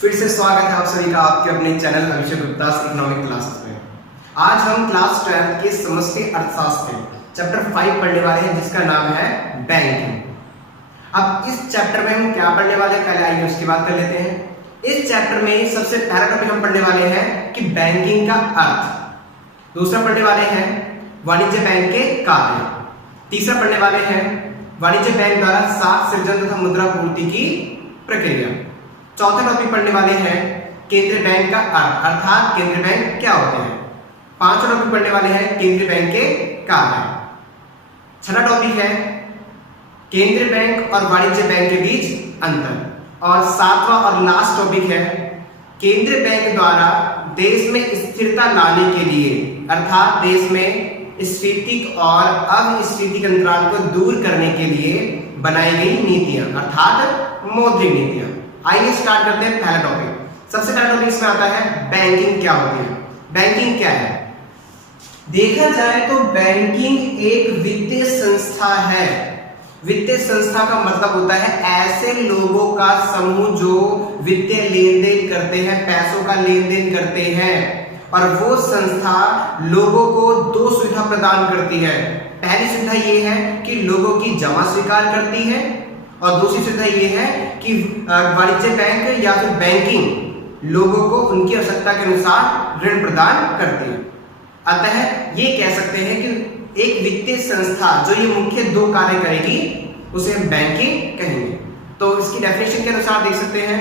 फिर से स्वागत है आप सभी का आपके अपने channel Abhishek Gupta economic classes में। आज हम क्लास 12 के समष्टि अर्थशास्त्र चैप्टर 5 पढ़ने वाले हैं, जिसका नाम है बैंकिंग। अब इस चैप्टर में हम क्या पढ़ने वाले हैं, पहले आइए उसकी बात कर लेते हैं। इस चैप्टर में सबसे पहला टॉपिक हम पढ़ने वाले हैं कि बैंकिंग का अर्थ। दूसरा पढ़ने वाले हैं वाणिज्य बैंक के कार्य। तीसरा पढ़ने वाले हैं वाणिज्य बैंक द्वारा साख सृजन तथा मुद्रा पूर्ति की प्रक्रिया। चौथा टॉपिक पढ़ने वाले हैं केंद्रीय बैंक का अर्थ, अर्थात केंद्रीय बैंक क्या होते हैं। पांचवा टॉपिक पढ़ने वाले हैं केंद्रीय बैंक के कार्य। छठा टॉपिक है केंद्रीय बैंक और वाणिज्य बैंक के बीच अंतर। और सातवां और लास्ट टॉपिक है केंद्रीय बैंक द्वारा देश में स्थिरता लाने के लिए, अर्थात देश में स्फीति और अस्फीति अंतराल को दूर करने के लिए बनाई गई नीतियां, अर्थात मौद्रिक नीतियां। आइए स्टार्ट करते हैं पहला टॉपिक। सबसे पहला टॉपिक इसमें आता है बैंकिंग क्या होती है। बैंकिंग क्या है? देखा जाए तो बैंकिंग एक वित्तीय संस्था है। वित्तीय संस्था का मतलब होता है ऐसे लोगों का समूह जो वित्तीय लेन देन करते हैं, पैसों का लेन देन करते हैं। और वो संस्था लोगों को दो सुविधा प्रदान करती है। पहली सुविधा ये है कि लोगों की जमा स्वीकार करती है, और दूसरी सुविधा ये है कि वाणिज्य बैंक या फिर बैंकिंग लोगों को उनकी आवश्यकता के अनुसार ऋण प्रदान करती है। अतः ये कह सकते हैं कि एक वित्तीय संस्था जो ये मुख्य दो कार्य करेगी उसे हम बैंकिंग कहेंगे। तो इसकी डेफिनेशन के अनुसार देख सकते हैं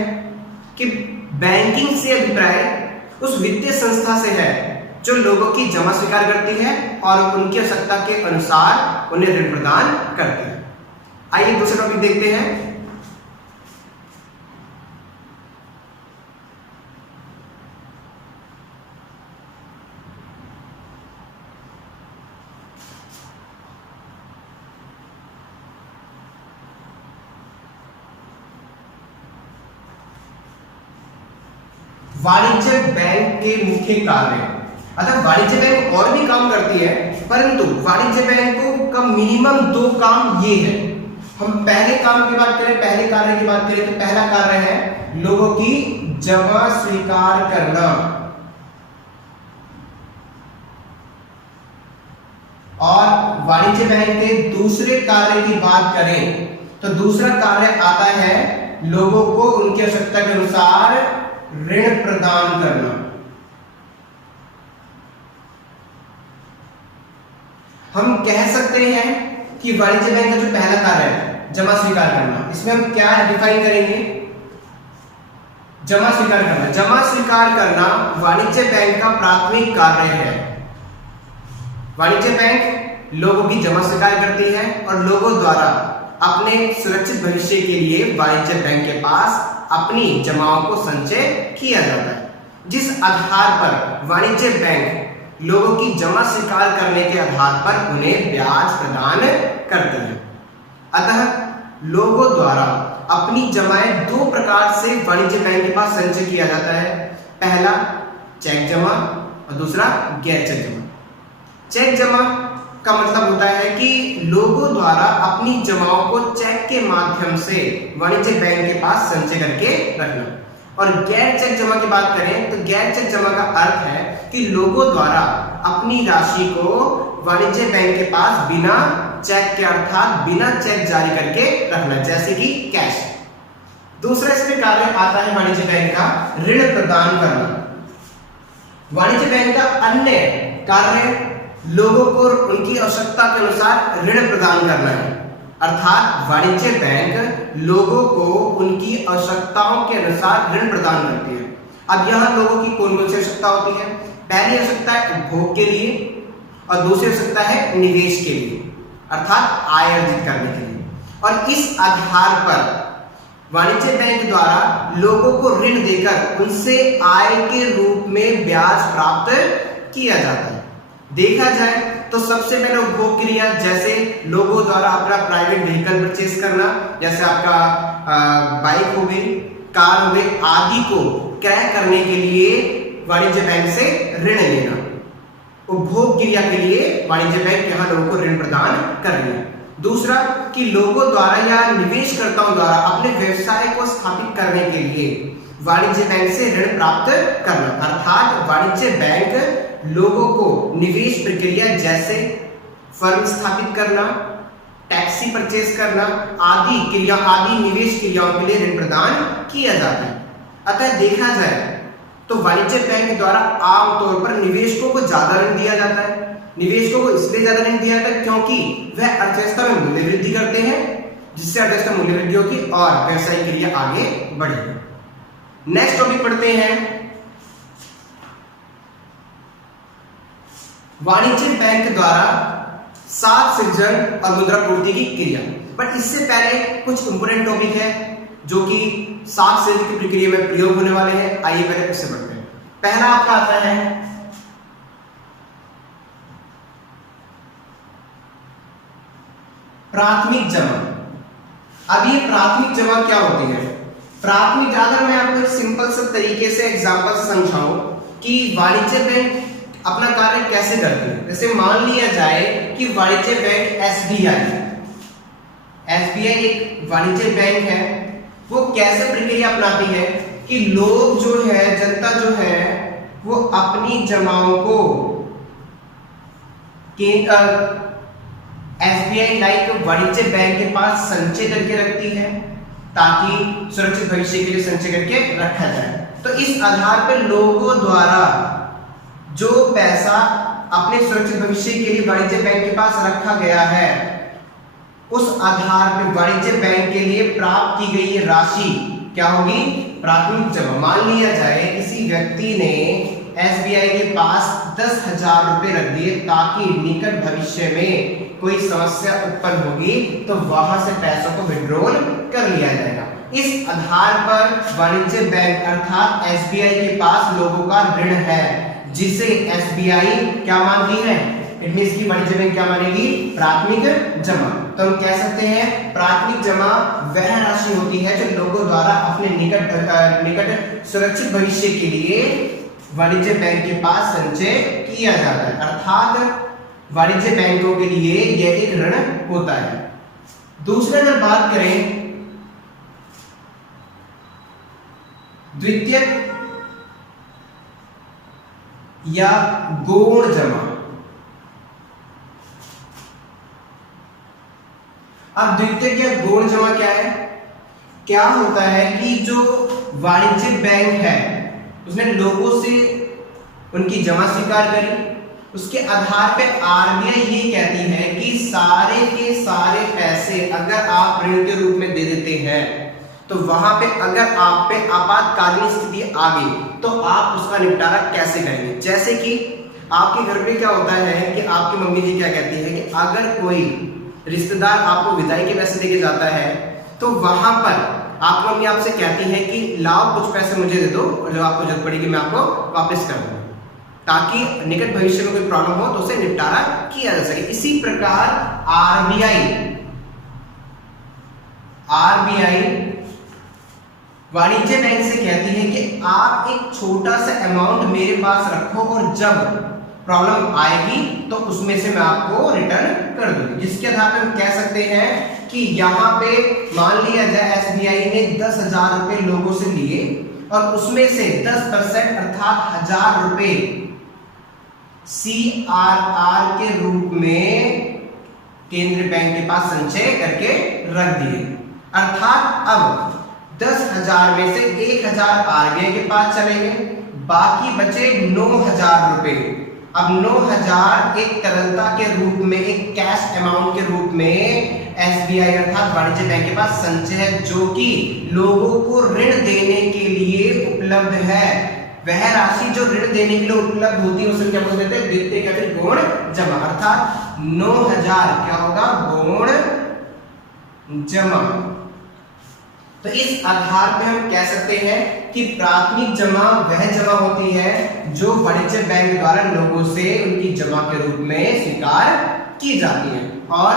कि बैंकिंग से अभिप्राय उस वित्तीय संस्था से है जो लोगों की जमा स्वीकार करती है और उनकी आवश्यकता के अनुसार उन्हें ऋण प्रदान करती है। आइए दूसरा टॉपिक देखते हैं। वाणिज्य बैंक के मुख्य कार्य। अतः वाणिज्य बैंक और भी काम करती है, परंतु वाणिज्य बैंक का मिनिमम दो काम ये है। हम पहले काम की बात करें, पहले कार्य की बात करें तो पहला कार्य है लोगों की जमा स्वीकार करना। और वाणिज्य बैंक के दूसरे कार्य की बात करें तो दूसरा कार्य आता है लोगों को उनकी आवश्यकता के अनुसार ऋण प्रदान करना। हम कह सकते हैं कि वाणिज्य बैंक का जो पहला कार्य है जमा स्वीकार करना, इसमें हम क्या डिफाइन करेंगे? जमा स्वीकार करना। जमा स्वीकार करना वाणिज्य बैंक का प्राथमिक कार्य है। वाणिज्य बैंक लोगों की जमा स्वीकार करती है और लोगों द्वारा अपने सुरक्षित भविष्य के लिए वाणिज्य बैंक के पास अपनी जमाओं को संचय किया जाता है, जिस आधार पर वाणिज्य बैंक लोगों की जमा स्वीकार करने के आधार पर उन्हें ब्याज प्रदान करते हैं। अतः लोगों द्वारा अपनी जमाएं दो प्रकार से वाणिज्य बैंक के पास संचय किया जाता है। पहला चेक जमा और दूसरा गैर चेक जमा। चेक जमा का मतलब होता है कि लोगों द्वारा अपनी जमाओं को चेक के माध्यम से वाणिज्य बैंक के पास संचय करके रखना। और गैर चेक जमा की बात करें तो गैर चेक जमा का अर्थ है कि लोगों द्वारा अपनी राशि को वाणिज्य बैंक के पास बिना चेक के, अर्थात बिना चेक जारी करके रखना, जैसे कि कैश। दूसरा इसमें कार्य आता है वाणिज्य बैंक का ऋण प्रदान करना। वाणिज्य बैंक का अन्य कार्य लोगों को उनकी आवश्यकता के अनुसार ऋण प्रदान करना है, अर्थात वाणिज्य बैंक लोगों को उनकी आवश्यकताओं के अनुसार ऋण प्रदान करती है। अब यहाँ लोगों की कौन कौन सी आवश्यकता होती है? पहली आवश्यकता है उपभोग के लिए और दूसरी आवश्यकता है निवेश के लिए, अर्थात आय अर्जित करने के लिए। और इस आधार पर वाणिज्य बैंक द्वारा लोगों को ऋण देकर उनसे आय के रूप में ब्याज प्राप्त किया जाता है। देखा जाए तो सबसे पहले उपभोग क्रिया, जैसे लोगों द्वारा अपना प्राइवेट व्हीकल परचेस करना, जैसे आपका बाइक हो गई, कार हो गई आदि को क्रय करने के लिए वाणिज्य बैंक से ऋण लेना। उपभोग क्रिया के लिए वाणिज्य बैंक यहाँ लोगों को ऋण प्रदान कर रही है। दूसरा कि लोगों द्वारा या निवेशकर्ताओं द्वारा अपने व्यवसाय को स्थापित करने के लिए वाणिज्य बैंक से ऋण प्राप्त करना, अर्थात वाणिज्य बैंक लोगों को निवेश प्रक्रिया जैसे फर्म स्थापित करना, टैक्सी परचेज करना आदि निवेश क्रियाओं के लिए ऋण प्रदान किया जाता है। अतः देखा जाए तो वाणिज्य बैंक द्वारा आमतौर पर निवेशकों को ज्यादा ऋण दिया जाता है। निवेशकों को इसलिए ज्यादा ऋण दिया जाता है क्योंकि वह अर्थव्यवस्था में मूल्य वृद्धि करते हैं, जिससे अर्थव्यवस्था मूल्य वृद्धि होगी और व्यवसायिक क्रिया आगे बढ़ेगी। नेक्स्ट टॉपिक पढ़ते हैं वाणिज्य बैंक द्वारा सात सृजन और मुद्रापूर्ति की क्रिया। बट इससे पहले कुछ इंपोर्टेंट टॉपिक है जो कि सात सृजन की प्रक्रिया में प्रयोग होने वाले हैं। आइए पहले उससे पढ़ते हैं। पहला आपका आता है प्राथमिक जमा। अब ये प्राथमिक जमा क्या होती है? प्राथमिक, अगर मैं आपको एक सिंपल से तरीके से एग्जांपल समझाऊं कि वाणिज्य बैंक अपना कार्य कैसे करती है। जैसे मान लिया जाए कि वाणिज्य बैंक एसबीआई एक वाणिज्य बैंक है। वो कैसे प्रक्रिया अपनाती है कि लोग जो है, जनता जो है, वो अपनी जमाओं को एसबीआई लाइक वाणिज्य बैंक के पास संचय करके रखती है ताकि सुरक्षित भविष्य के लिए संचय करके रखा जाए। तो इस आधार पर लोगों द्वारा जो पैसा अपने सुरक्षित भविष्य के लिए वाणिज्य बैंक के पास रखा गया है, उस आधार पर वाणिज्य बैंक के लिए प्राप्त की गई राशि क्या होगी? प्राथमिक जमा। मान लिया जाए किसी व्यक्ति ने एसबीआई के पास 10,000 रुपए रख दिए ताकि निकट भविष्य में कोई समस्या उत्पन्न होगी तो वहां से पैसों को विड्रॉल कर लिया जाएगा। इस आधार पर वाणिज्य बैंक अर्थात एसबीआई के पास लोगों का ऋण है, जिसे एसबीआई क्या मानती है? इट मींस की वाणिज्य बैंक क्या मानेगी? प्राथमिक जमा। तो हम कह सकते हैं प्राथमिक जमा वह राशि होती है जो लोगों द्वारा अपने निकट सुरक्षित भविष्य के लिए वाणिज्य बैंक के पास संचय किया जाता है, अर्थात वाणिज्य बैंकों के लिए यह एक ऋण होता है। दूसरा अगर बात करें द्वितीयक या गौण जमा। अब द्वितीयक या गौण जमा क्या है? क्या होता है कि जो वाणिज्य बैंक है उसने लोगों से उनकी जमा स्वीकार करी, उसके आधार पे आरबीआई ये कहती है कि सारे के सारे पैसे अगर आप ऋण के रूप में दे देते हैं तो वहां पे अगर आप पे आपातकालीन स्थिति आ गई तो आप उसका निपटारा कैसे करेंगे। जैसे कि आपके घर पे क्या होता है कि आपकी मम्मी जी क्या कहती है कि अगर कोई रिश्तेदार आपको विदाई के पैसे देके जाता है तो वहां पर आपकी मम्मी आपसे कहती है कि लाओ कुछ पैसे मुझे दे दो और जब आपको जरूरत पड़ेगी मैं आपको वापस कर दूंगा, ताकि निकट भविष्य में कोई प्रॉब्लम हो तो उसे निपटारा किया जा सके। इसी प्रकार आरबीआई वाणिज्य बैंक से कहती है कि आप एक छोटा सा अमाउंट मेरे पास रखो और जब प्रॉब्लम आएगी तो उसमें से मैं आपको रिटर्न कर दूंगी। जिसके आधार पर हम कह सकते हैं कि यहाँ पे मान लिया जाए एसबीआई ने 10,000 रुपए लोगों से लिए और उसमें से 10% अर्थात 1,000 रुपए सीआरआर के रूप में केंद्रीय बैंक के पास संचय करके रख दिए। अर्थात अब 10,000 में से 1,000 आरबीआई के पास चले गए, बाकी बचे 9,000 रुपए। अब 9,000 एक तरलता के रूप में, एक कैश अमाउंट के रूप में एसबीआई अर्थात वाणिज्य बैंक के पास संचय है, जो कि लोगों को ऋण देने के लिए उपलब्ध है। वह राशि जो ऋण देने के लिए उपलब्ध होती है उसे क्या बोलते हैं? द्वितीयक या फिर गौण जमा। अर्थात 9,000 क्या होगा? गौण जमा। तो इस आधार पे हम कह सकते हैं कि प्राथमिक जमा वह जमा होती है जो वाणिज्य बैंक द्वारा लोगों से उनकी जमा के रूप में स्वीकार की जाती है, और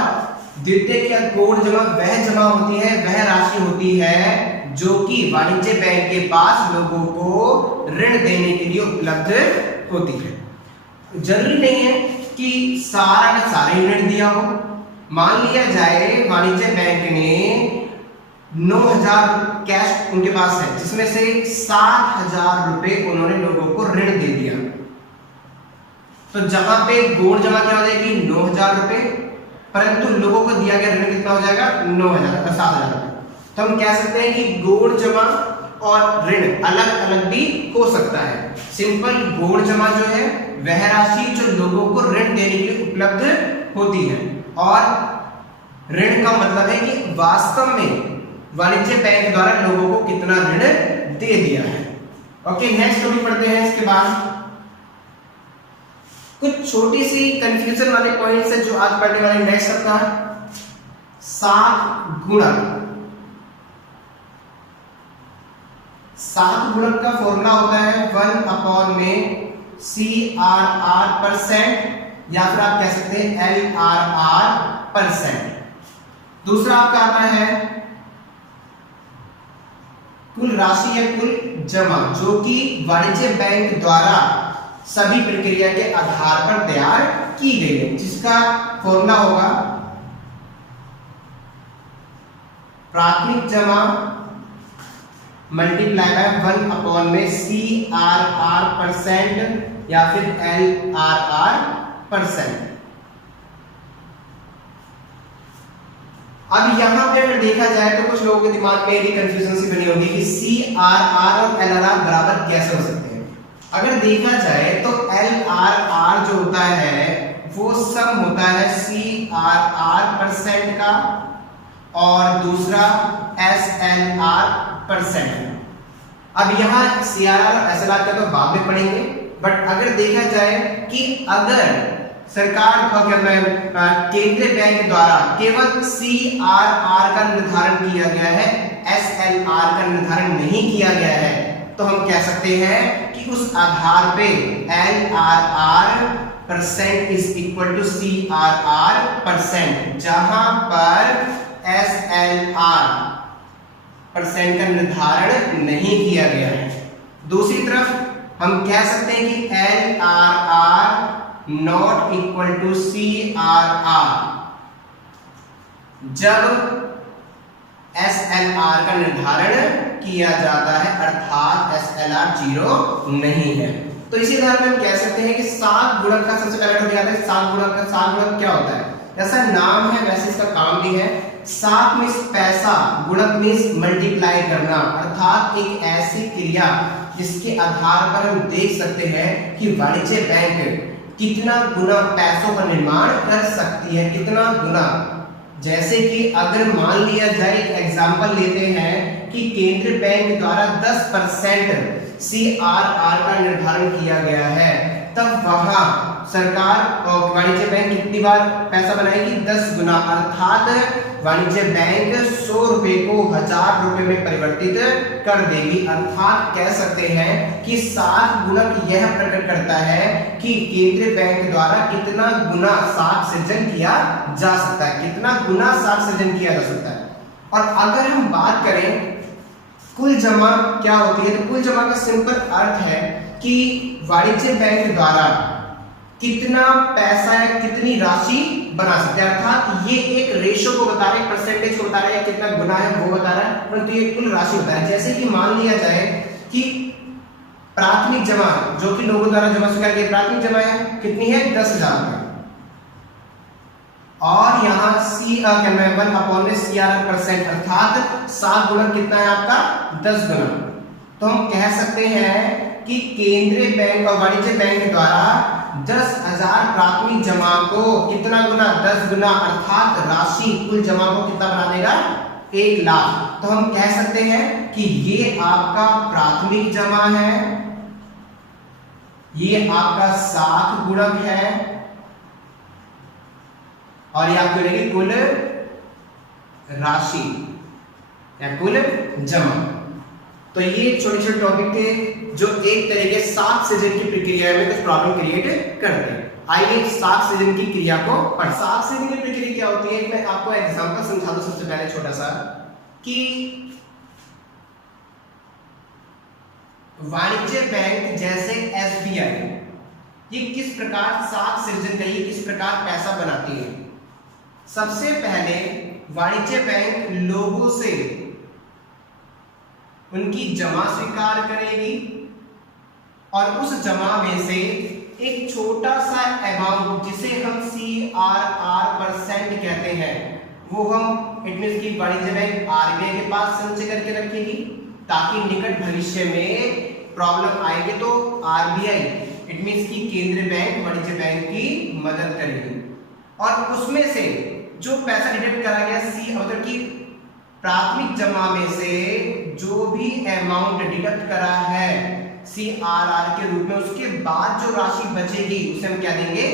द्वितीयक या गौण जमा वह जमा होती है, वह राशि होती है जो कि वाणिज्य बैंक के पास लोगों को ऋण देने के लिए उपलब्ध होती है। जरूरी नहीं है कि सारा का सारा ऋण दिया हो। मान लिया जाए वाणिज्य बैंक ने 9,000 कैश उनके पास है, जिसमें से 7,000 रुपए उन्होंने लोगों को ऋण दे दिया। तो जहां पे गोड़ जमा क्या हो जाएगी 9,000 रुपए, परंतु लोगों को दिया गया ऋण कितना हो जाएगा 9,000 का 7,000 रुपए। तो हम कह सकते हैं कि गोड़ जमा और ऋण अलग अलग भी हो सकता है। सिंपल गोड़ जमा जो है वह राशि जो लोगों को ऋण देने के लिए उपलब्ध होती है, और ऋण का मतलब है कि वास्तव में वाणिज्य बैंक द्वारा लोगों को कितना ऋण दे दिया है। ओके, नेक्स्ट टॉपिक पढ़ते हैं। इसके बाद कुछ छोटी सी कंफ्यूजन वाले पॉइंट्स है जो आज पढ़ने वाले। नेक्स्ट आपका सात गुणक। सात गुणक का फॉर्मूला होता है 1 में CRR%, या फिर आप कह सकते हैं LRR%। दूसरा आपका आता है कुल राशि या कुल जमा, जो कि वाणिज्य बैंक द्वारा सभी प्रक्रिया के आधार पर तैयार की गई है, जिसका फॉर्मूला होगा प्राथमिक जमा मल्टीप्लाई बाय 1 में CRR% या फिर LRR%। अब यहां पे अगर देखा जाए तो कुछ लोगों के दिमाग में ये कंफ्यूजन सी बनी होगी कि CRR और LRR बराबर कैसे हो सकते हैं। अगर देखा जाए तो LRR जो होता है वो सम होता है CRR% का, और दूसरा SLR%। अब यहाँ CRR और SLR का तो बाद में पढ़ेंगे, बट अगर देखा जाए कि अगर सरकार केंद्रीय बैंक द्वारा केवल CRR का निर्धारण किया गया है, SLR का निर्धारण नहीं किया गया है, तो हम कह सकते हैं कि उस आधार पे LRR% is equal to CRR%, जहां पर SLR% का निर्धारण नहीं किया गया है। दूसरी तरफ हम कह सकते हैं कि LRR not equal to CRR जब SLR का निर्धारण किया जाता है, अर्थात SLR 0 नहीं है। तो इसी तरह हम कह सकते हैं कि सात गुणक का सबसे पहले तो याद है सात गुणक क्या होता है। जैसा नाम है वैसे इसका काम भी है। सात मीन्स पैसा, गुणक मीन्स मल्टीप्लाई करना, अर्थात एक ऐसी क्रिया जिसके आधार पर हम देख सकते हैं कि वाणिज्य बैंक कितना गुना पैसों का निर्माण कर सकती है, कितना गुना। जैसे कि अगर मान लिया जाए, एक एग्जांपल लेते हैं कि केंद्रीय बैंक द्वारा 10% CRR का निर्धारण किया गया है, तब वहां सरकार और वाणिज्य बैंक कितनी बार पैसा बनाएगी 10 गुना, अर्थात वाणिज्य बैंक 100 रुपए को 1000 रुपए में परिवर्तित कर देगी। अर्थात कह सकते हैं कि सात गुणक यह प्रकट करता है कि केंद्रीय बैंक द्वारा कितना गुना सात सृजन किया जा सकता है, कितना गुना सात सृजन किया जा सकता है। और अगर हम बात करें कुल जमा क्या होती है, तो कुल जमा का सिंपल अर्थ है कि वाणिज्य बैंक द्वारा कितना पैसा है, कितनी राशि बना सकते हैं, अर्थात ये एक रेशो को बता रहा है, परसेंटेज को बता रहा है, कितना गुना है वो बता रहा है, परंतु ये कुल राशि बता रहा है। जैसे कि मान लिया जाए कि प्राथमिक जमा जो कि लोगों द्वारा जमा स्वीकार किया, प्राथमिक जमा है कितनी है 10,000 रुपए, और यहाँ CRR% अर्थात 7 गुणा कितना है आपका 10 गुना। तो हम कह सकते हैं कि केंद्रीय बैंक और वाणिज्य बैंक द्वारा 10,000 प्राथमिक जमा को कितना गुना 10 गुना, अर्थात राशि कुल जमा को कितना बना देगा 1 लाख। तो हम कह सकते हैं कि ये आपका प्राथमिक जमा है, ये आपका 7 गुणक है, और ये आपकी रहेगी कुल राशि या कुल जमा। तो ये छोटे छोटे टॉपिक थे जो एक तरीके सात सृजन की प्रक्रिया में कुछ प्रॉब्लम क्रिएट करते हैं। आइए सात सृजन की क्रिया को पढ़। सात सृजन की प्रक्रिया क्या होती है, मैं आपको एग्जांपल समझा दूं सबसे पहले छोटा सा, कि वाणिज्य बैंक जैसे SBI ये किस प्रकार सात सृजन करिए किस प्रकार पैसा बनाती है। सबसे पहले वाणिज्य बैंक लोगों से उनकी जमा स्वीकार करेगी और उस जमा में से एक छोटा सा अमाउंट जिसे हम CRR% कहते हैं वो हम इट मींस की वाणिज्य बैंक RBI के पास संचय करके रखेगी, ताकि निकट भविष्य में प्रॉब्लम आएगी तो RBI इट मींस की केंद्रीय बैंक वाणिज्य बैंक की मदद करेगी। और उसमें से जो पैसा डिडक्ट करा गया मतलब की प्राथमिक जमा में से जो भी अमाउंट डिडक्ट करा है CRR के रूप में, उसके बाद जो राशि बचेगी उसे हम क्या देंगे,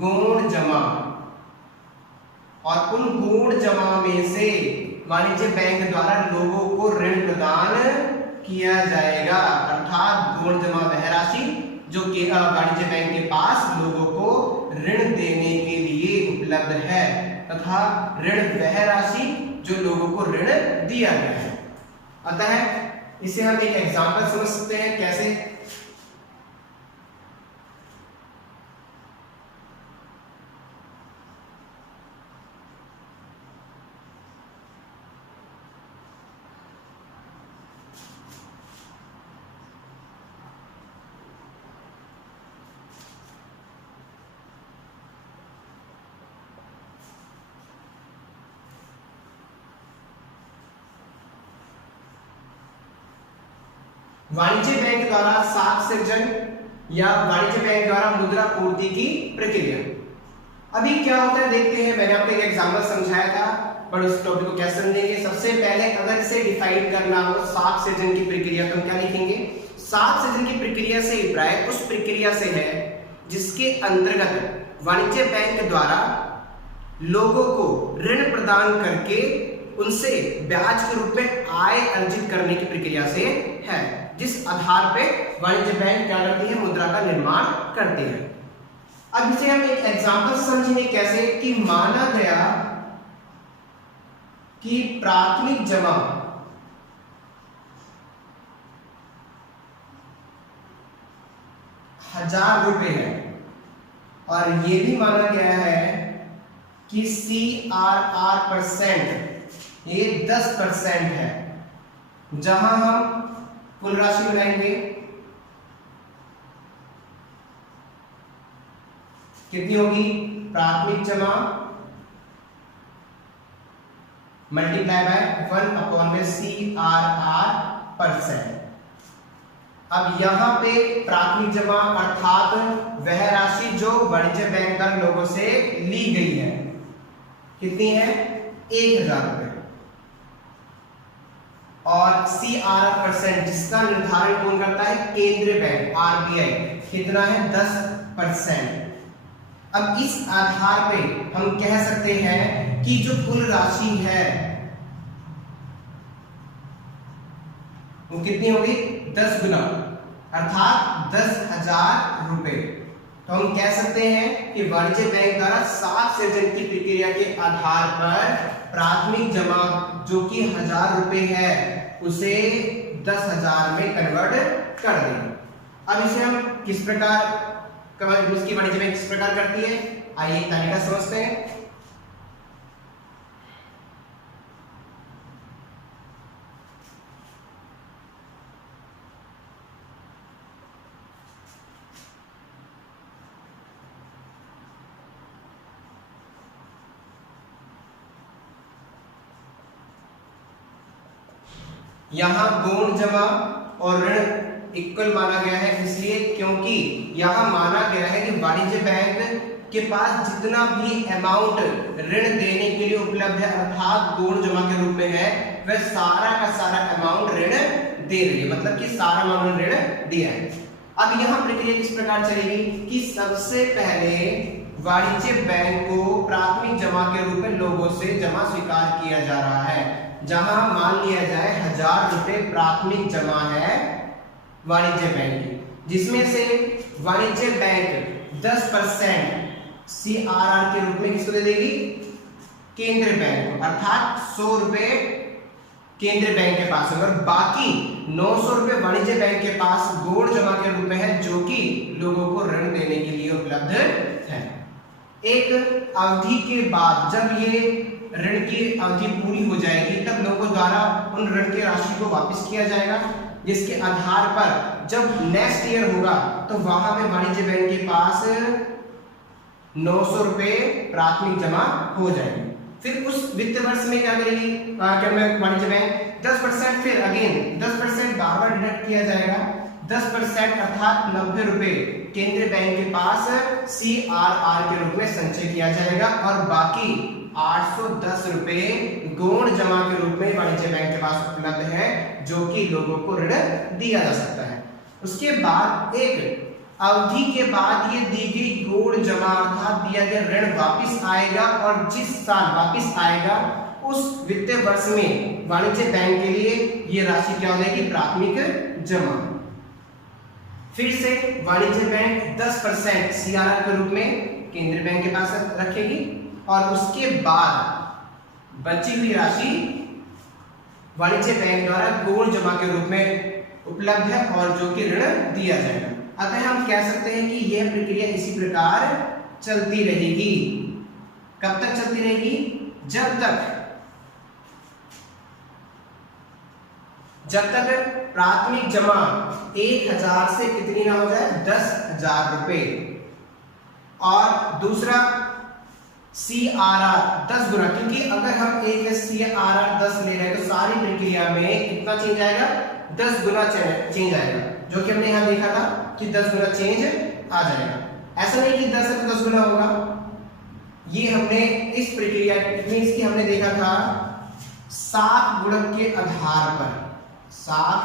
गौण जमा। और उन गौण जमा में से वाणिज्य बैंक द्वारा लोगों को ऋण प्रदान किया जाएगा, अर्थात गौण जमा वह राशि जो कि वाणिज्य बैंक के पास लोगों को ऋण देने के लिए उपलब्ध है, तथा ऋण वह राशि जो लोगों को ऋण दिया गया है। अतः इसे हम एक एग्जांपल समझ सकते हैं कैसे। वाणिज्य बैंक द्वारा साख सृजन या वाणिज्य बैंक द्वारा मुद्रा पूर्ति की प्रक्रिया। अभी क्या होता है देखते हैं। मैंने आपको एक एग्जांपल समझाया था, पर उस टॉपिक को कैसे समझेंगे। सबसे पहले अगर इसे डिफाइन करना हो साख सृजन की प्रक्रिया, तो हम क्या लिखेंगे, साख सृजन की प्रक्रिया से अभिप्राय उस प्रक्रिया से है जिसके अंतर्गत वाणिज्य बैंक द्वारा लोगों को ऋण प्रदान करके उनसे ब्याज के रूप में आय अर्जित करने की प्रक्रिया से है, जिस आधार पे वाणिज्य बैंक क्या करती है, मुद्रा का निर्माण करती है। अब इसे हम एक एग्जांपल समझेंगे कैसे कि माना गया कि प्राथमिक जमा ₹1000 है और ये भी माना गया है कि CRR% ये 10% है, जहां हम कुल राशि बनाएंगे कितनी होगी, प्राथमिक जमा मल्टीप्लाई बाय 1/CRR%। अब यहां पे प्राथमिक जमा अर्थात वह राशि जो वाणिज्य बैंक द्वारा लोगों से ली गई है, कितनी है, ₹1000। और CRR% जिसका निर्धारण कौन करता है, केंद्रीय बैंक RBI, कितना है, 10%। अब इस आधार पे हम कह सकते हैं कि जो कुल राशि है वो कितनी होगी, 10 गुना अर्थात ₹10,000। तो हम कह सकते हैं कि वाणिज्य बैंक द्वारा साख सृजन की प्रक्रिया के आधार पर प्राथमिक जमा जो कि ₹1000 है उसे 10,000 में कन्वर्ट कर देंगे। अब इसे हम किस प्रकार इसकी वाणिज्य बैंक किस प्रकार करती है, आइए एक तरीका समझते हैं। यहां गौण जमा और ऋण इक्वल माना गया है, इसलिए क्योंकि यहां माना गया है कि वाणिज्य बैंक के पास जितना भी अमाउंट ऋण देने के लिए उपलब्ध है अर्थात गौण जमा के रूप में है, वह सारा का सारा अमाउंट ऋण दे रही है, मतलब कि सारा अमाउंट ऋण दिया है। अब यहां प्रक्रिया किस प्रकार चलेगी कि सबसे पहले वाणिज्य बैंक को प्राथमिक जमा के रूप में लोगों से जमा स्वीकार किया जा रहा है, जहां मान लिया जाए ₹1000 प्राथमिक जमा है वाणिज्य बैंक की, जिसमें से वाणिज्य बैंक 10% CRR के रूप में किसको दे देगी, केंद्रीय बैंक को, अर्थात ₹100 केंद्रीय बैंक के पास होगा, बाकी ₹900 वाणिज्य बैंक के पास गौण जमा के रूप में है जो कि लोगों को ऋण देने के लिए उपलब्ध है। एक अवधि के बाद जब ये ऋण की अवधि पूरी हो जाएगी तब लोगों द्वारा उन ऋण की राशि को वापस किया जाएगा, जिसके आधार पर जब नेक्स्ट ईयर होगा तो वहां पे वाणिज्य बैंक के पास 900 रुपए प्राथमिक जमा हो जाएगी। फिर उस वित्त वर्ष में क्या करेगी वाणिज्य बैंक 10%, फिर अगेन 10% बार बार डिडक्ट किया जाएगा। 10% अर्थात 90 रुपए केंद्रीय बैंक के पास CRR के रूप में संचय किया जाएगा और बाकी 810 रुपए गौण जमा के रूप में वाणिज्य बैंक के पास उपलब्ध है, जो कि लोगों को ऋण दिया जा सकता है। उसके बाद एक अवधि के बाद ये दी गई गौण जमा अर्थात दिया गया ऋण वापस आएगा और जिस साल वापस आएगा उस वित्तीय वर्ष में वाणिज्य बैंक के लिए ये राशि क्या हो जाएगी, प्राथमिक जमा। फिर से वाणिज्य बैंक 10% CRR के रूप में केंद्रीय बैंक के पास रखेगी और उसके बाद बची हुई राशि वाणिज्य बैंक द्वारा गौण जमा के रूप में उपलब्ध है और जो कि ऋण दिया जाएगा। अतः हम कह सकते हैं कि यह प्रक्रिया इसी प्रकार चलती रहेगी। कब तक चलती रहेगी? जब तक प्राथमिक जमा 1000 से कितनी ना हो जाए, 10,000 रुपए, और दूसरा CRR 10 गुना, क्योंकि अगर हम एक CRR 10 ले रहे हैं तो सारी प्रक्रिया में कितना चेंज आएगा, 10 गुना चेंज आएगा, जो कि हमने यहां देखा था कि 10 गुना चेंज आ जाएगा। ऐसा नहीं कि 10 है तो 10 गुना होगा, ये हमने इस प्रक्रिया मींस की हमने देखा था साख गुणक के आधार पर, साख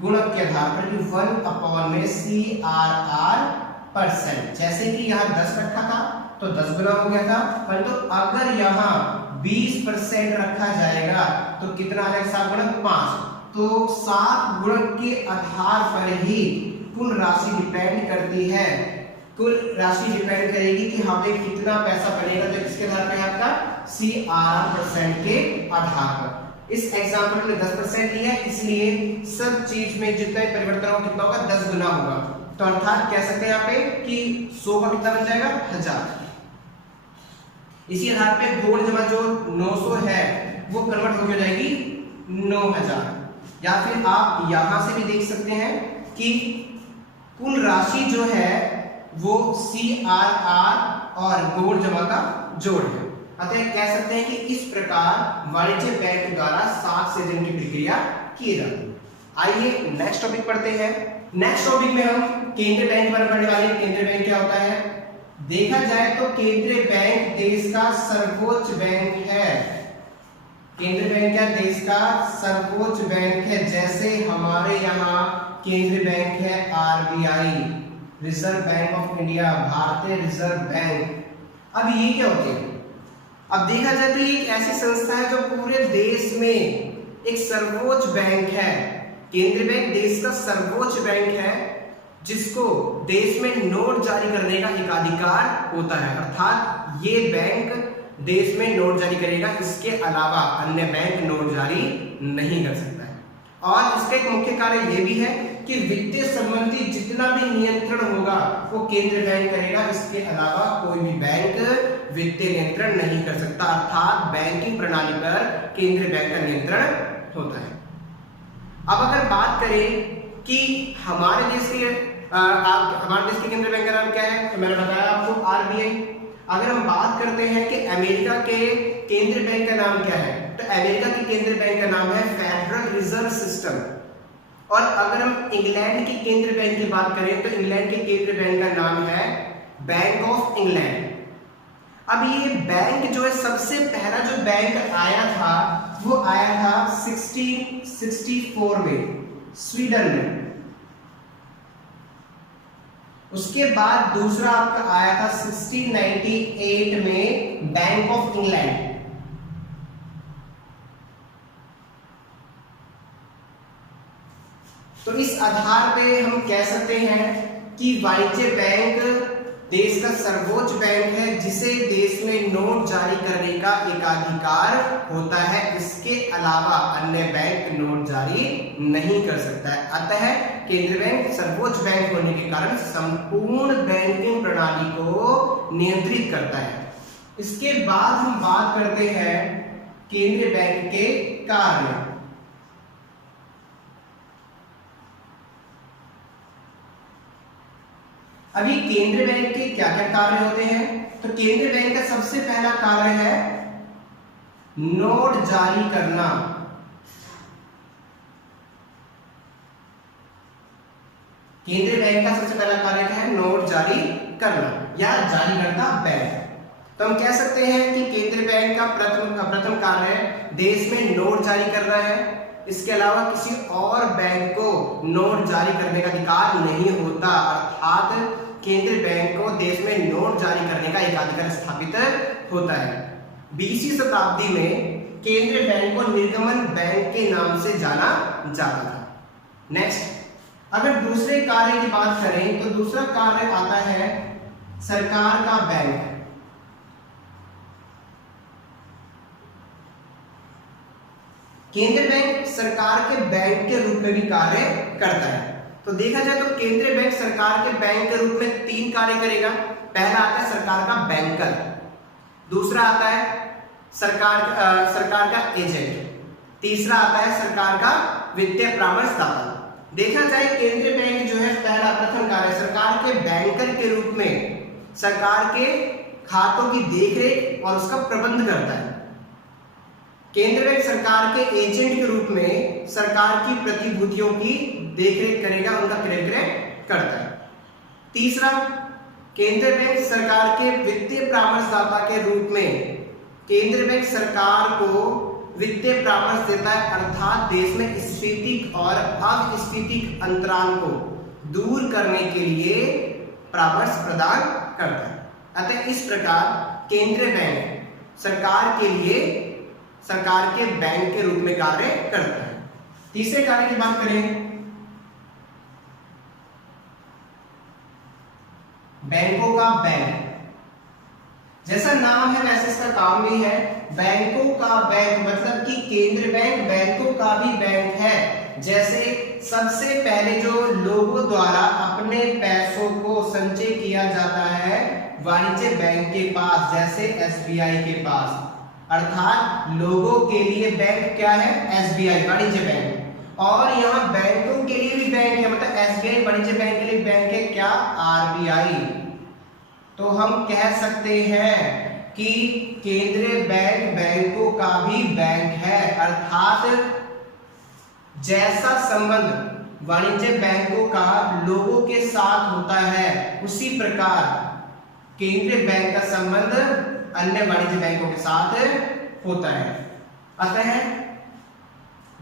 गुणक के आधार पर कि 1 में CRR%, जैसे कि यहाँ 10 रखा था तो 10 गुना हो गया था, परंतु तो अगर यहाँ 20% रखा जाएगा तो कितना आ जाएगा, साख गुणक 5। तो साख गुणक के आधार पर ही कुल राशि डिपेंड करती है, कुल राशि डिपेंड करेगी कि हमें कितना पैसा बनेगा, तो इसके आधार पर आपका CRR% के आधार पर। इस एग्जांपल में 10% लिया है, इसलिए सब चीज में जितना परिवर्तन होगा कितना होगा, 10 गुना होगा। तो अर्थात कह सकते हैं यहाँ पे कि 100 का कितना बन जाएगा, 1000। इसी आधार पे गौण जमा जो 900 है वो कन्वर्ट हो जाएगी 9000। या फिर आप यहां से भी देख सकते हैं कि कुल राशि जो है वो CRR और गौण जमा का जोड़ है। अतः कह सकते हैं कि इस प्रकार वाणिज्य बैंक द्वारा साख सृजन की प्रक्रिया की जाती है। आइए नेक्स्ट टॉपिक पढ़ते हैं। नेक्स्ट टॉपिक में हम केंद्रीय बैंक पर पढ़ने वाले। केंद्रीय बैंक क्या होता है? देखा जाए तो केंद्रीय बैंक देश का सर्वोच्च बैंक है। केंद्रीय बैंक क्या, देश का सर्वोच्च बैंक है। जैसे हमारे यहाँ केंद्रीय बैंक है RBI, reserve bank of India, भारतीय रिजर्व बैंक। अब ये क्या होते हैं? अब देखा जाए तो ये एक ऐसी संस्था है जो पूरे देश में एक सर्वोच्च बैंक है। केंद्रीय बैंक देश का सर्वोच्च बैंक है जिसको देश में नोट जारी करने का एकाधिकार होता है, अर्थात ये बैंक देश में नोट जारी करेगा, इसके अलावा अन्य बैंक नोट जारी नहीं कर सकता है। और इसका एक मुख्य कारण ये भी है कि वित्तीय संबंधी जितना भी नियंत्रण होगा वो केंद्रीय बैंक करेगा, इसके अलावा कोई भी बैंक वित्तीय नियंत्रण नहीं कर सकता, अर्थात बैंकिंग प्रणाली पर केंद्रीय बैंक का नियंत्रण होता है। अब अगर बात करें कि हमारे देश के केंद्रीय बैंक का नाम क्या है, तो मैंने बताया आपको RBI। अगर हम बात करते हैं कि अमेरिका के केंद्रीय बैंक का नाम क्या है, तो अमेरिका के केंद्रीय बैंक का नाम है फेडरल रिजर्व सिस्टम। और अगर हम इंग्लैंड के केंद्रीय बैंक की बात करें तो इंग्लैंड के केंद्रीय बैंक का नाम है बैंक ऑफ इंग्लैंड। अब ये बैंक जो है, सबसे पहला जो बैंक आया था वो आया था 1664 में स्वीडन में। उसके बाद दूसरा आपका आया था 1698 में बैंक ऑफ इंग्लैंड। तो इस आधार पे हम कह सकते हैं कि वाणिज्य बैंक देश का सर्वोच्च बैंक है जिसे देश में नोट जारी करने का एकाधिकार होता है। इसके अलावा अन्य बैंक नोट जारी नहीं कर सकता है। अतः केंद्रीय बैंक सर्वोच्च बैंक होने के कारण संपूर्ण बैंकिंग प्रणाली को नियंत्रित करता है। इसके बाद हम बात करते हैं केंद्रीय बैंक के कार्य। अभी केंद्रीय बैंक के क्या क्या कार्य होते हैं? तो केंद्रीय बैंक का सबसे पहला कार्य है नोट जारी करना। केंद्रीय बैंक का सबसे पहला कार्य क्या है? नोट जारी करना या जारी करता बैंक। तो हम कह सकते हैं कि केंद्रीय बैंक का प्रथम कार्य देश में नोट जारी करना है। इसके अलावा किसी और बैंक को नोट जारी करने का अधिकार नहीं होता, अर्थात केंद्रीय बैंक को देश में नोट जारी करने का एकाधिकार स्थापित होता है। 20वीं शताब्दी में केंद्रीय बैंक को निर्गमन बैंक के नाम से जाना जाता था। नेक्स्ट, अगर दूसरे कार्य की बात करें तो दूसरा कार्य आता है सरकार का बैंक। केंद्रीय बैंक सरकार के बैंक के रूप में भी कार्य करता है। तो देखा जाए तो केंद्रीय बैंक सरकार के बैंक के रूप में 3 कार्य करेगा। पहला आता है सरकार का बैंकर, दूसरा आता है सरकार का एजेंट, तीसरा आता है सरकार का वित्तीय परामर्शदाता। देखा जाए केंद्रीय बैंक जो है पहला प्रथम कार्य सरकार के बैंकर के रूप में सरकार के खातों की देखरेख और उसका प्रबंध करता है। केंद्रीय बैंक सरकार के एजेंट के रूप में सरकार की प्रतिभूतियों की देखरेख करेगा, उनका क्रय विक्रय करता है। तीसरा, केंद्रीय बैंक सरकार के वित्तीय परामर्शदाता के रूप में केंद्रीय बैंक सरकार को वित्तीय परामर्श देता है, अर्थात देश में स्फीतिक और अस्फीतिक अंतराल को दूर करने के लिए परामर्श प्रदान करता है। अतः इस प्रकार केंद्रीय बैंक सरकार के लिए सरकार के बैंक के रूप में कार्य करता है। तीसरे कार्य की बात करें, बैंकों का बैंक। जैसा नाम है वैसे इसका काम भी है। बैंकों का बैंक मतलब कि केंद्रीय बैंक बैंकों का भी बैंक है। जैसे सबसे पहले जो लोगों द्वारा अपने पैसों को संचय किया जाता है वाणिज्य बैंक के पास, जैसे एसबीआई के पास, अर्थात लोगों के लिए बैंक क्या है? एसबीआई वाणिज्य बैंक। और यहाँ बैंकों के लिए भी बैंक है, मतलब एसबीआई वाणिज्य बैंक के लिए बैंक है क्या? आरबीआई। तो हम कह सकते हैं कि केंद्रीय बैंक बैंकों का भी बैंक है, अर्थात जैसा संबंध वाणिज्य बैंकों का लोगों के साथ होता है उसी प्रकार केंद्रीय बैंक का संबंध अन्य वाणिज्य बैंकों के साथ होता है। अतः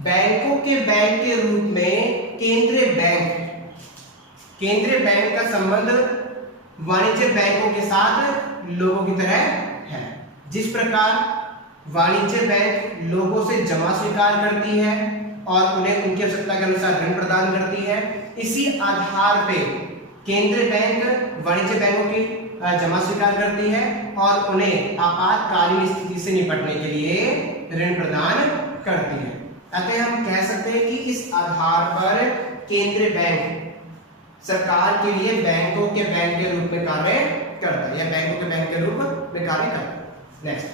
बैंकों के बैंक के रूप में केंद्रीय बैंक का संबंध वाणिज्य बैंकों के साथ लोगों की तरह है। जिस प्रकार वाणिज्य बैंक लोगों से जमा स्वीकार करती है और उन्हें उनकी आवश्यकता के अनुसार ऋण प्रदान करती है, इसी आधार पे केंद्रीय बैंक वाणिज्य बैंकों की जमा स्वीकार करती है और उन्हें आपातकालीन स्थिति से निपटने के लिए ऋण प्रदान करती है। अतः हम कह सकते हैं कि इस आधार पर केंद्रीय बैंक सरकार के लिए बैंकों के बैंक के रूप में कार्य करता है या बैंकों के बैंक के रूप में कार्य करता है। नेक्स्ट,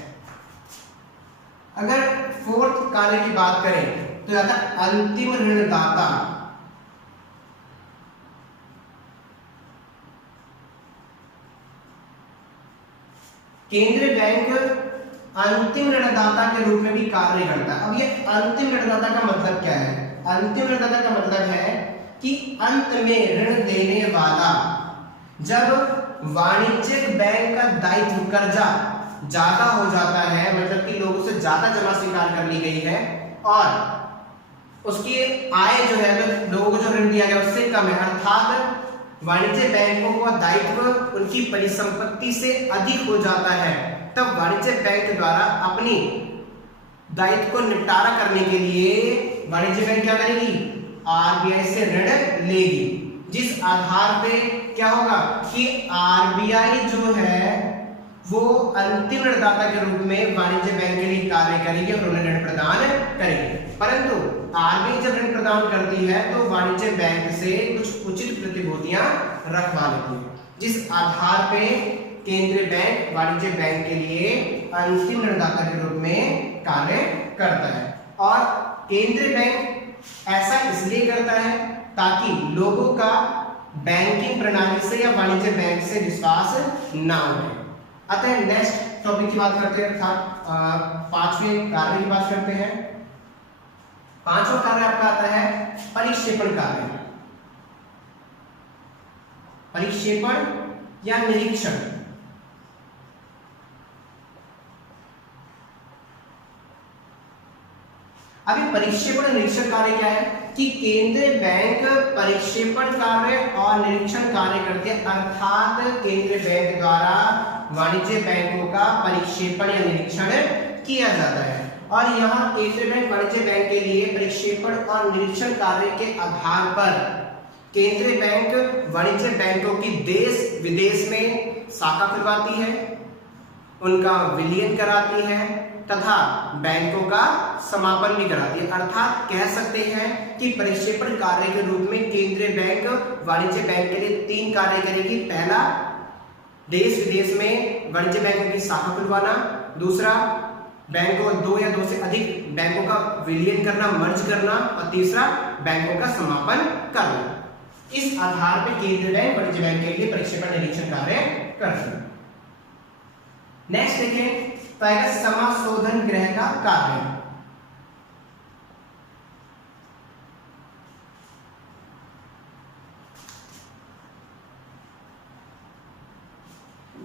अगर फोर्थ कार्य की बात करें तो आता है अंतिम ऋणदाता। केंद्रीय बैंक अंतिम ऋणदाता के रूप में भी कार्य करता है। अब ये अंतिम ऋणदाता का मतलब क्या है? अंतिम ऋणदाता का मतलब है कि अंत में ऋण देने वाला, जब वाणिज्यिक बैंक का दायित्व कर्जा ज्यादा हो जाता है, मतलब कि लोगों से ज्यादा जमा स्वीकार कर ली गई है और उसकी आय जो है लोगों को जो ऋण दिया गया उससे कम है, अर्थात वाणिज्य बैंकों का दायित्व उनकी परिसंपत्ति से अधिक हो जाता है, तब वाणिज्य बैंक द्वारा अपनी दायित्व को निपटारा करने के लिए वाणिज्य बैंक क्या करेगी? आरबीआई से ऋण लेगी। जिस आधार पे क्या होगा कि आरबीआई जो है वो अंतिम ऋणदाता के रूप में वाणिज्य बैंक के लिए कार्य करेगी और उन्हें ऋण प्रदान करेगी। परंतु आरबीआई जब ऋण प्रदान करती है तो वाणिज्य बैंक से कुछ उचित प्रतिभूतियां रखवा लेती है, जिस आधार पे केंद्रीय बैंक वाणिज्य बैंक के लिए अंतिम ऋणदाता के रूप में कार्य करता है। और केंद्रीय बैंक ऐसा इसलिए करता है ताकि लोगों का बैंकिंग प्रणाली से या वाणिज्य बैंक से विश्वास ना उठे। अतः नेक्स्ट टॉपिक की बात करते हैं, अर्थात पांचवें कार्य की बात करते हैं। पांचवा कार्य आपका आता है परिक्षेपण कार्य। परिक्षेपण या निरीक्षण। अभी परिक्षेपण निरीक्षण कार्य क्या है कि केंद्रीय बैंक परिक्षेपण कार्य और निरीक्षण कार्य करते हैं, अर्थात केंद्रीय बैंक द्वारा वाणिज्य बैंकों का परिक्षेपण या निरीक्षण किया जाता है। और यहाँ केंद्रीय बैंक वाणिज्य बैंक के लिए परिक्षेपण और निरीक्षण कार्य के आधार पर केंद्रीय बैंक वाणिज्य बैंकों की देश विदेश में शाखा खुलवाती है, उनका विलयन कराती है तथा बैंकों का समापन भी कराती है। अर्थात कह सकते हैं कि परिक्षेपण कार्य के रूप में केंद्रीय बैंक वाणिज्य बैंक के लिए 3 कार्य करेगी। पहला, देश विदेश में वाणिज्य बैंकों की शाखा खुलवाना। दूसरा, बैंकों 2 या 2 से अधिक बैंकों का विलयन करना, मर्ज करना। और तीसरा, बैंकों का समापन करना। इस आधार पर केंद्रीय बैंक वाणिज्य बैंक के लिए परिक्षेपण निरीक्षण कार्य करते हैं। नेक्स्ट देखें तो आएगा समाशोधन गृह का कार्य।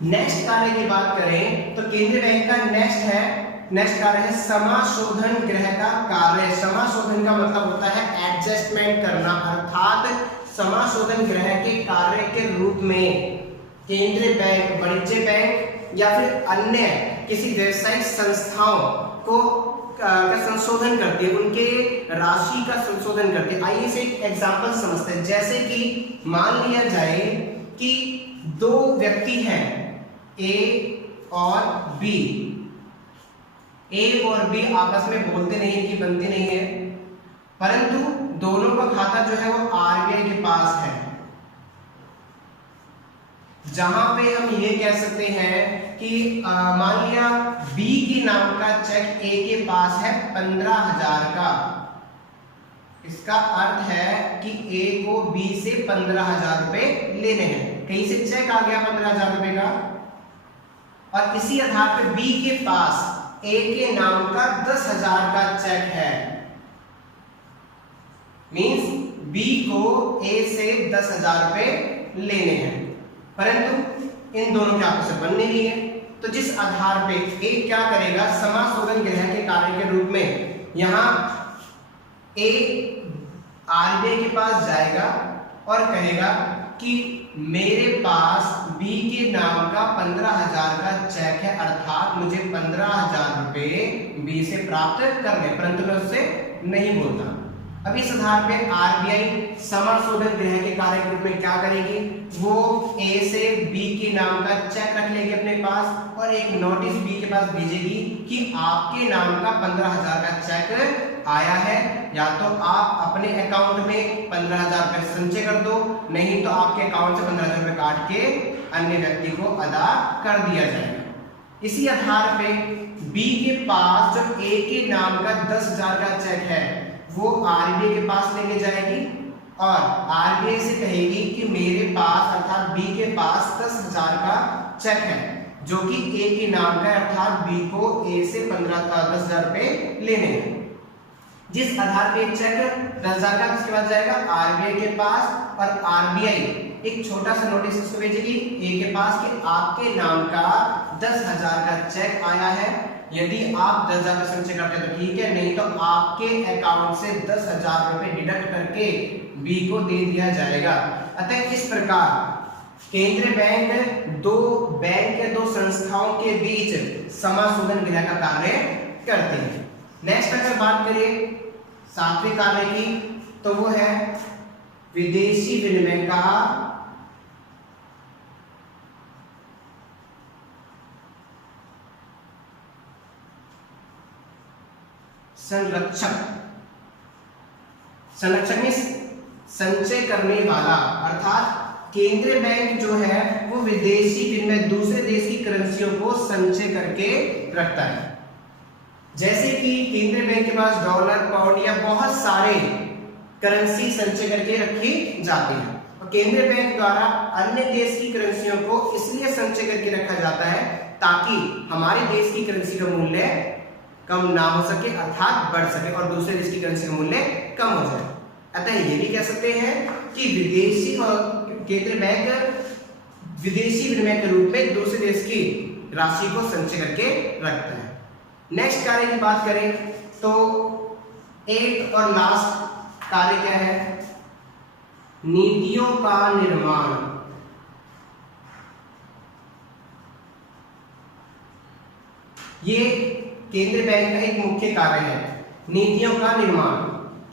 नेक्स्ट कार्य की बात करें तो केंद्रीय बैंक का नेक्स्ट कार्य है समाशोधन गृह का कार्य। समाशोधन का मतलब होता है एडजस्टमेंट करना, अर्थात समाशोधन गृह के कार्य के रूप में केंद्रीय बैंक वाणिज्य बैंक या फिर अन्य किसी व्यावसायिक संस्थाओं को का संशोधन करती है, उनके राशि का संशोधन करती है। आइए इसे एक एग्जांपल समझते हैं। जैसे कि मान लिया जाए कि 2 व्यक्ति हैं ए और बी। ए और बी आपस में बोलते नहीं कि बनते नहीं है, परंतु दोनों का खाता जो है वो आरबीआई के पास है, जहां पे हम ये कह सकते हैं कि मान लिया बी के नाम का चेक ए के पास है 15,000 का। इसका अर्थ है कि ए को बी से 15,000 रुपए लेने हैं। कहीं से चेक आ गया 15,000 रुपए का, और इसी आधार पे बी के पास ए के नाम का 10,000 का चेक है। मींस बी को ए से 10,000 रुपए लेने हैं, परंतु इन दोनों के आपस में बन नहीं रही है। तो जिस आधार पे ए क्या करेगा, समाशोधन गृह के कार्य के रूप में यहां ए आरबीआई के पास जाएगा और कहेगा कि मेरे पास बी के नाम का 15,000 का चेक है, अर्थात मुझे 15,000 रुपए बी से प्राप्त करने, परंतु मैं उससे नहीं बोलता। अब इस आधार पे आरबीआई समाशोधन गृह के कार्य के रूप में क्या करेगी, वो ए से बी के नाम का चेक रख लेगी अपने पास और एक नोटिस बी के पास भेजेगी कि आपके नाम का 15,000 का चेक आया है, या तो आप अपने अकाउंट में 15,000 रुपए संचय कर दो, नहीं तो आपके अकाउंट से 15,000 रुपए काट के अन्य व्यक्ति को अदा कर दिया जाएगा। इसी आधार पे बी के पास जो ए के नाम का 10,000 का चेक है वो आरबीआई के पास लेके जाएगी और आरबीआई से कहेगी कि मेरे पास अर्थात बी के पास 10,000 का चेक है जो कि ए के नाम का, अर्थात बी को ए से 10,000 रुपए लेने हैं। जिस आधार पे चेक 10,000 का उसके बाद जाएगा आरबीआई के पास और आरबीआई एक छोटा सा नोटिस उसको भेजेगी ए के पास कि आपके नाम का 10,000 का चेक आया है, यदि आप 10,000 का संचय करते हैं तो ठीक है, नहीं तो आपके अकाउंट से 10,000 रुपए डिडक्ट करके बी को दे दिया जाएगा। अतः इस प्रकार केंद्रीय बैंक दो बैंक या दो संस्थाओं के बीच समाशोधन गृह का कार्य करते हैं। नेक्स्ट अगर बात करें 7वें कार्य की तो वो है विदेशी विनिमय का संरक्षक, संरक्षक में संचय करने वाला, अर्थात केंद्रीय बैंक जो है वो विदेशी विनिमय दूसरे देश की करेंसियों को संचय करके रखता है। जैसे कि केंद्रीय बैंक के पास डॉलर, पाउंड या बहुत सारे करेंसी संचय करके रखी जाती है, और केंद्रीय बैंक द्वारा अन्य देश की करेंसियों को इसलिए संचय करके रखा जाता है ताकि हमारे देश की करेंसी का मूल्य कम ना हो सके, अर्थात बढ़ सके, और दूसरे देश की करेंसी का मूल्य कम हो जाए। अतः ये भी कह सकते हैं कि विदेशी केंद्रीय बैंक विदेशी विनिमय के रूप में दूसरे देश की राशि को संचय करके रखता है। नेक्स्ट कार्य की बात करें तो एक और लास्ट कार्य क्या है, नीतियों का निर्माण। ये केंद्रीय बैंक का एक मुख्य कार्य है, नीतियों का निर्माण।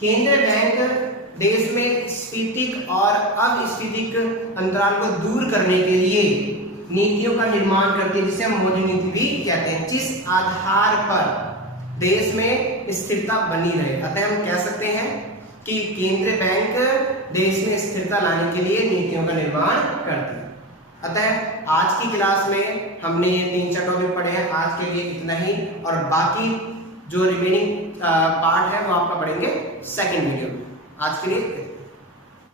केंद्रीय बैंक देश में स्फीतिक और अस्फीतिक अंतराल को दूर करने के लिए नीतियों का निर्माण करती है, जिसे हम मौद्रिक नीति भी कहते हैं, जिस आधार पर देश में स्थिरता बनी रहे। अतः हम कह सकते हैं कि केंद्रीय बैंक देश में स्थिरता लाने के लिए नीतियों का निर्माण करती है। अतः आज की क्लास में हमने ये 3-4 टॉपिक पढ़े हैं। आज के लिए इतना ही, और बाकी जो रिमेनिंग पार्ट है वो आपका पढ़ेंगे सेकंड वीडियो में। आज के लिए